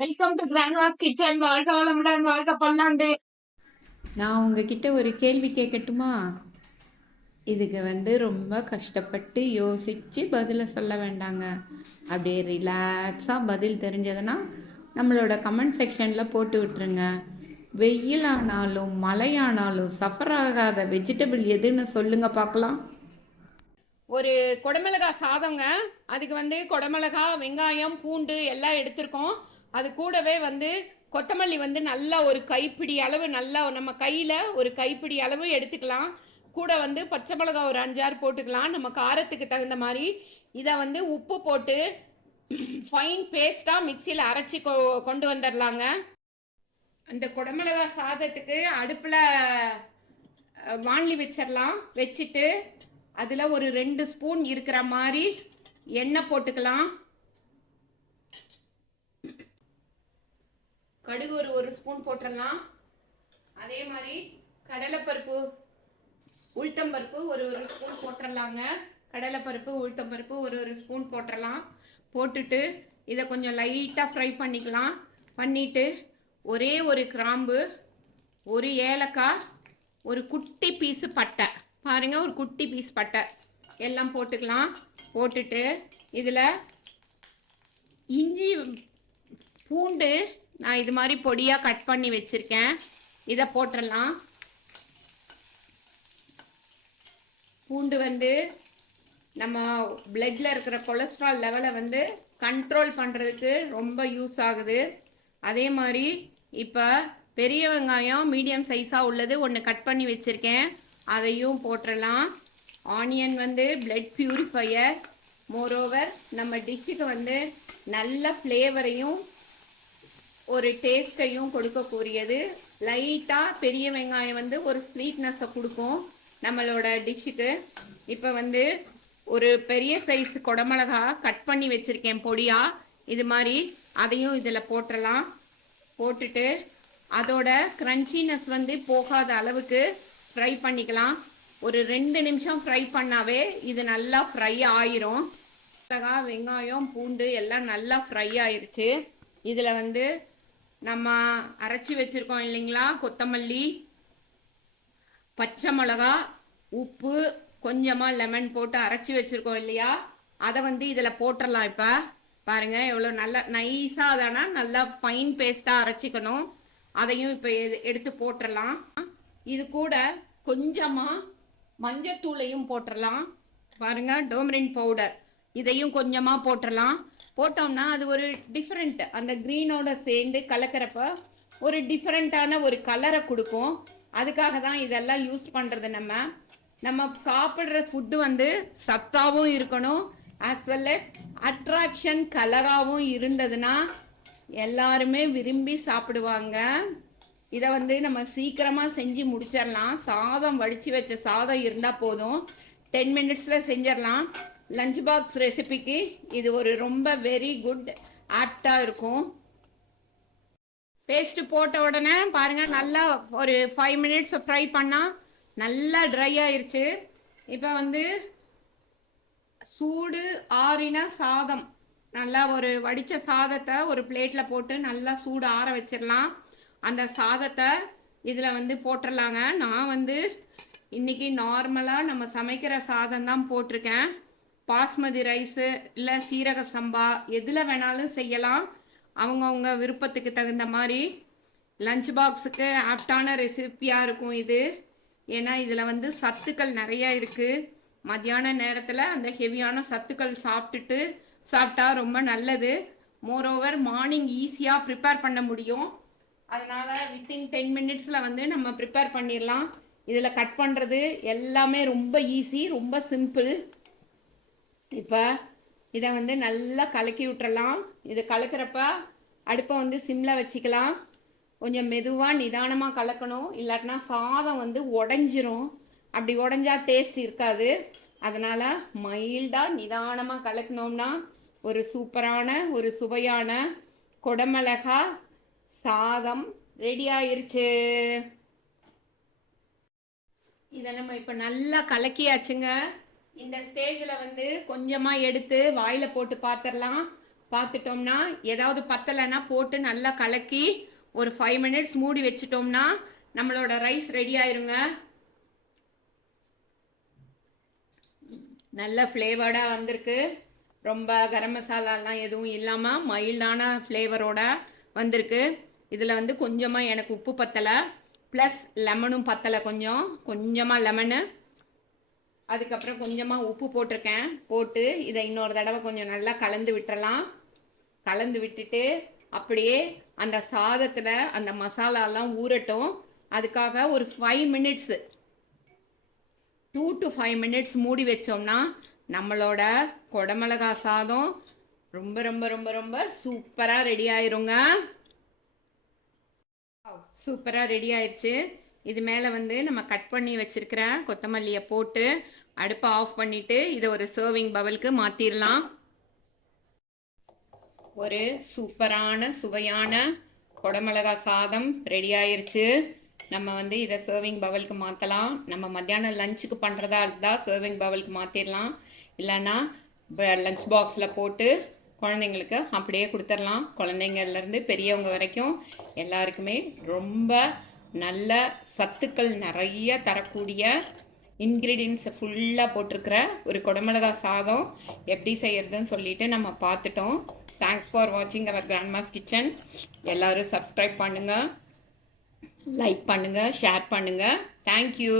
Welcome to கிராண்ட்வாஸ் kitchen. வாழ்க வளமுடன், வாழ்க பல்லாண்டு. நான் உங்ககிட்ட ஒரு கேள்வி கேட்கட்டுமா? இதுக்கு ரொம்ப கஷ்டப்பட்டு யோசித்து பதிலை சொல்ல வேண்டாங்க. அப்படியே ரிலாக்ஸாக பதில் தெரிஞ்சதுன்னா நம்மளோட கமெண்ட் செக்ஷனில் போட்டு விட்டுருங்க. வெயிலானாலும் மழையானாலும் சஃபர் ஆகாத வெஜிடபிள் எதுன்னு சொல்லுங்க பார்க்கலாம். ஒரு குடமிளகா சாதங்க. அதுக்கு குடமிளகா, வெங்காயம், பூண்டு எல்லாம் எடுத்திருக்கோம். அது கூடவே கொத்தமல்லி நல்லா ஒரு கைப்பிடி அளவு, நல்லா நம்ம கையில் ஒரு கைப்பிடி அளவு எடுத்துக்கலாம். கூட பச்சை மிளகா ஒரு 5-6 போட்டுக்கலாம், நம்ம காரத்துக்கு தகுந்த மாதிரி. இதை உப்பு போட்டு ஃபைன் பேஸ்ட்டாக மிக்சியில் அரைச்சி கொண்டு வந்துடலாங்க. அந்த குடமிளகா சாதத்துக்கு அடுப்பில் வாணலி வச்சிடலாம். வச்சுட்டு அதில் ஒரு 2 ஸ்பூன் இருக்கிற மாதிரி எண்ணெய் போட்டுக்கலாம். கடுகு ஒரு ஸ்பூன் போட்டுடலாம். அதே மாதிரி கடலைப்பருப்பு, உளுத்தம்பருப்பு ஒரு ஸ்பூன் போட்டுடலாங்க. கடலைப்பருப்பு, உளுத்தம்பருப்பு ஒரு ஸ்பூன் போட்டுடலாம். போட்டுட்டு இதை கொஞ்சம் லைட்டாக ஃப்ரை பண்ணிக்கலாம். பண்ணிவிட்டு ஒரே ஒரு கிராம்பு, ஒரு ஏலக்காய், ஒரு குட்டி பீஸு பட்டை, பாருங்கள், ஒரு குட்டி பீஸ் பட்டை எல்லாம் போட்டுக்கலாம். போட்டுட்டு இதில் இஞ்சி, பூண்டு நான் இது மாதிரி பொடியாக கட் பண்ணி வச்சுருக்கேன், இதை போட்டுடலாம். பூண்டு நம்ம பிளட்டில் இருக்கிற கொலஸ்ட்ரால் லெவலை கண்ட்ரோல் பண்ணுறதுக்கு ரொம்ப யூஸ் ஆகுது. அதே மாதிரி இப்போ பெரிய வெங்காயம் மீடியம் சைஸாக உள்ளது ஒன்று கட் பண்ணி வச்சுருக்கேன், அதையும் போட்டுடலாம். ஆனியன் பிளட் பியூரிஃபையர், மோரோவர் நம்ம டிஷ்ஷுக்கு நல்ல ஃப்ளேவரையும் ஒரு டேஸ்ட்டையும் கொடுக்கக்கூடியது. லைட்டாக பெரிய வெங்காயம் ஒரு ஸ்வீட்னஸை கொடுக்கும் நம்மளோட டிஷ்ஷுக்கு. இப்போ ஒரு பெரிய சைஸ் குடமிளகா கட் பண்ணி வச்சுருக்கேன் பொடியாக, இது மாதிரி அதையும் இதில் போட்டுடலாம். போட்டுட்டு அதோட க்ரன்ச்சினஸ் போகாத அளவுக்கு ஃப்ரை பண்ணிக்கலாம். ஒரு 2 நிமிஷம் ஃப்ரை பண்ணாவே இது நல்லா ஃப்ரை ஆயிரும். வெங்காயம், பூண்டு எல்லாம் நல்லா ஃப்ரை ஆயிடுச்சு. இதில் நம்ம அரைச்சி வச்சுருக்கோம் இல்லைங்களா, கொத்தமல்லி, பச்சை மிளகா, உப்பு, கொஞ்சமாக லெமன் போட்டு அரைச்சி வச்சுருக்கோம் இல்லையா, அதை இதில் போட்டுடலாம். இப்போ பாருங்கள் எவ்வளோ நல்லா நைஸாக, அதானா நல்லா ஃபைன் பேஸ்ட்டாக அரைச்சிக்கணும். அதையும் இப்போ எடுத்து போட்டுடலாம். இது கூட கொஞ்சமாக மஞ்சத்தூளையும் போட்டுடலாம். பாருங்கள், டர்மரின் பவுடர் இதையும் கொஞ்சமாக போட்டுடலாம். போட்டோம்னா அது ஒரு டிஃப்ரெண்ட், அந்த க்ரீனோட சேர்ந்து கலக்கிறப்ப ஒரு டிஃப்ரெண்ட்டான ஒரு கலரை கொடுக்கும். அதுக்காக தான் இதெல்லாம் யூஸ் பண்ணுறது. நம்ம சாப்பிட்ற ஃபுட்டு சத்தாகவும் இருக்கணும், ஆஸ் வெல் அஸ் அட்ராக்ஷன் கலராகவும் இருந்ததுன்னா எல்லாருமே விரும்பி சாப்பிடுவாங்க. இதை நம்ம சீக்கிரமாக செஞ்சு முடிச்சிடலாம். சாதம் வடித்து வச்ச சாதம் இருந்தால் போதும், 10 மினிட்ஸில் செஞ்சிடலாம். லஞ்ச் பாக்ஸ் ரெசிபிக்கு இது ஒரு ரொம்ப வெரி குட் ஆப்டாக இருக்கும். பேஸ்ட்டு போட்ட உடனே பாருங்கள், நல்லா ஒரு 5 மினிட்ஸ் ஃப்ரை பண்ணால் நல்லா ட்ரை ஆயிடுச்சு. இப்போ சூடு ஆறின சாதம், நல்லா ஒரு வடித்த சாதத்தை ஒரு பிளேட்டில் போட்டு நல்லா சூடு ஆற வச்சிடலாம். அந்த சாதத்தை இதில் போட்டுடலாங்க. நான் இன்றைக்கி நார்மலாக நம்ம சமைக்கிற சாதம் தான் போட்டிருக்கேன். பாஸ்மதி ரைஸு இல்லை சீரக சம்பா எதில் வேணாலும் செய்யலாம், அவங்கவுங்க விருப்பத்துக்கு தகுந்த மாதிரி. லஞ்ச் பாக்ஸுக்கு ஆப்டான ரெசிப்பியாக இருக்கும் இது. ஏன்னா இதில் சத்துக்கள் நிறையா இருக்குது. மத்தியான நேரத்தில் அந்த ஹெவியான சத்துக்கள் சாப்பிட்டா ரொம்ப நல்லது. மோரோவர் மார்னிங் ஈஸியாக ப்ரிப்பேர் பண்ண முடியும். அதனால் வித்தின் 10 மினிட்ஸில் நம்ம ப்ரிப்பேர் பண்ணிடலாம். இதில் கட் பண்ணுறது எல்லாமே ரொம்ப ஈஸி, ரொம்ப சிம்பிள். இப்போ இதை நல்லா கலக்கி விட்டுறலாம். இது கலக்கிறப்ப அடுப்பை சிம்மில் வச்சுக்கலாம். கொஞ்சம் மெதுவாக நிதானமாக கலக்கணும், இல்லாட்டினா சாதம் உடஞ்சிரும். அப்படி உடஞ்சா டேஸ்ட் இருக்காது. அதனால் மைல்டாக நிதானமாக கலக்கணும்னா ஒரு சூப்பரான ஒரு சுவையான குடமிளகா சாதம் ரெடி ஆயிருச்சு. இதை நம்ம இப்போ நல்லா கலக்கியாச்சுங்க. இந்த ஸ்டேஜில் கொஞ்சமாக எடுத்து வாயில் போட்டு பார்த்துடலாம். பார்த்துட்டோம்னா ஏதாவது பத்தலைன்னா போட்டு நல்லா கலக்கி ஒரு 5 மினிட்ஸ் மூடி வச்சிட்டோம்னா நம்மளோட ரைஸ் ரெடி ஆயிருங்க. நல்ல ஃப்ளேவர்டாக வந்திருக்கு. ரொம்ப கரம் மசாலாலாம் எதுவும் இல்லாமல் மைல்டான ஃப்ளேவரோட வந்திருக்கு. இதில் வந்து கொஞ்சமாக எனக்கு உப்பு பத்தலை, ப்ளஸ் லெமனும் பத்தலை, கொஞ்சமாக லெமனு, அதுக்கப்புறம் கொஞ்சமாக உப்பு போட்டிருக்கேன். போட்டு இதை இன்னொரு தடவை கொஞ்சம் நல்லா கலந்து விட்டுறலாம். கலந்து விட்டுட்டு அப்படியே அந்த சாதத்தில் அந்த மசாலாலாம் ஊறட்டும். அதுக்காக ஒரு 5 மினிட்ஸ் 2 to 5 மினிட்ஸ் மூடி வச்சோம்னா நம்மளோட குடமிளகா சாதம் ரொம்ப ரொம்ப ரொம்ப ரொம்ப சூப்பராக ரெடி ஆயிருங்க. சூப்பராக ரெடி ஆயிடுச்சு. இது மேலே வந்து நம்ம கட் பண்ணி வச்சிருக்கிற கொத்தமல்லியை போட்டு அடுப்பை ஆஃப் பண்ணிவிட்டு இதை ஒரு சர்விங் பவுலுக்கு மாற்றிடலாம். ஒரு சூப்பரான சுவையான குடமிளகா சாதம் ரெடி ஆயிருச்சு. நம்ம வந்து இதை சர்விங் பவுலுக்கு மாற்றலாம். நம்ம மத்தியானம் லஞ்சுக்கு பண்ணுறதா இருந்தால் சர்விங் பவுலுக்கு மாற்றிடலாம். இல்லைன்னா லஞ்ச் பாக்ஸில் போட்டு குழந்தைங்களுக்கு அப்படியே கொடுத்துடலாம். குழந்தைங்கள்லேருந்து பெரியவங்க வரைக்கும் எல்லாருக்குமே ரொம்ப நல்ல சத்துக்கள் நிறைய தரக்கூடிய இன்க்ரீடியன்ஸை ஃபுல்லாக போட்டிருக்கிற ஒரு குடமிளகா சாதம் எப்படி செய்யறதுன்னு சொல்லிட்டு நம்ம பார்த்துட்டோம். தேங்க்ஸ் ஃபார் வாட்சிங் அவர் கிராண்ட்மாஸ் கிச்சன். எல்லோரும் சப்ஸ்கிரைப் பண்ணுங்கள், லைக் பண்ணுங்கள், ஷேர் பண்ணுங்கள். தேங்க்யூ.